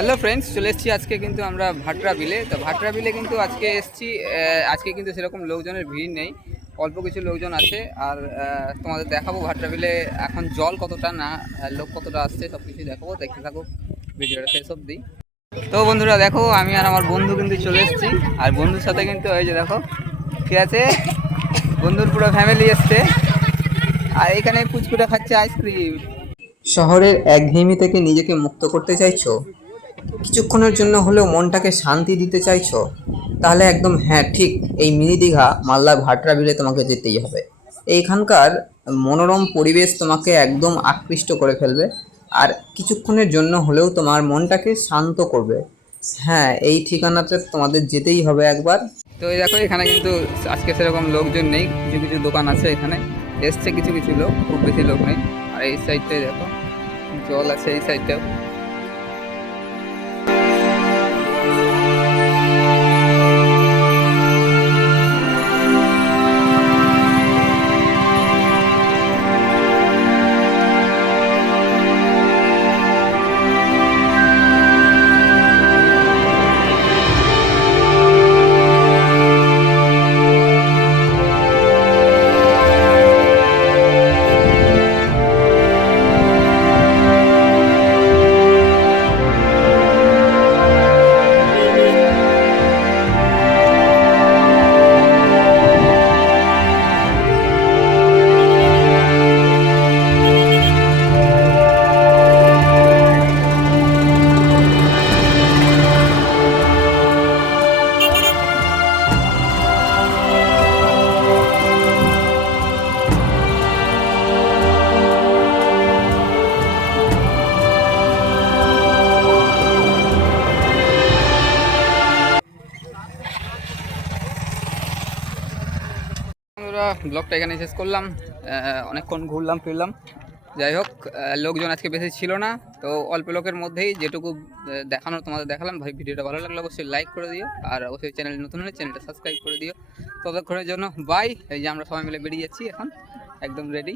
Hello friends, চলে এসেছি আজকে কিন্তু আমরা ভাটরা বিলে। তো ভাটরা বিলে কিন্তু আজকে এসেছি। আজকে কিন্তু সেরকম লোকজনের ভিড় নেই, অল্প কিছু লোকজন আছে। আর তোমাদের দেখাবো ভাটরা বিলে এখন জল কতটা না লোক কতটা আসছে, সব কিছুই দেখাবো। দেখতে থাকো ভিডিওটা শেষ অবধি। তো বন্ধুরা দেখো, আমি আর আমার বন্ধু কিন্তু চলে এসেছি। আর বন্ধুর সাথে কিন্তু এই যে দেখো ঠিক আছে, বন্ধুর পুরো ফ্যামিলি এসছে। আর এখানে পুচকুটা খাচ্ছে আইসক্রিম। শহরের একঘেয়েমি থেকে নিজেকে মুক্ত করতে চাইছো? কিছুক্ষণের জন্য হলেও মনটাকে শান্তি দিতে চাইছো? তাহলে একদম হ্যাঁ ঠিক, এই মিনি দীঘা মালদার ভাটরা বিলে তোমাকে যেতেই হবে। এইখানকার মনোরম পরিবেশ তোমাকে একদম আকৃষ্ট করে ফেলবে, আর কিছুক্ষণের জন্য হলেও তোমার মনটাকে শান্ত করবে। হ্যাঁ, এই ঠিকানাতে তোমাদের যেতেই হবে একবার। তো এই দেখো, এখানে কিন্তু আজকে সেরকম লোকজন নেই, কিছু কিছু দোকান আছে এখানে, এসছে কিছু কিছু লোক, খুব বেশি লোক নেই। আর এই সাইডটাই দেখো জল আছে, এই সাইডটাও। আমরা ব্লগটা এখানে শেষ করলাম। অনেকক্ষণ ঘুরলাম ফিরলাম। যাই হোক, লোকজন আজকে বেশি ছিল না, তো অল্প লোকের মধ্যেই যেটুকু দেখানোর তোমাদের দেখালাম। ভাই ভিডিওটা ভালো লাগলে অবশ্যই লাইক করে দিও, আর অবশ্যই চ্যানেল নতুন হলে চ্যানেলটা সাবস্ক্রাইব করে দিও। ততক্ষণের জন্য বাই। এই যে আমরা সবাই মিলে বেরিয়ে যাচ্ছি এখন, একদম রেডি।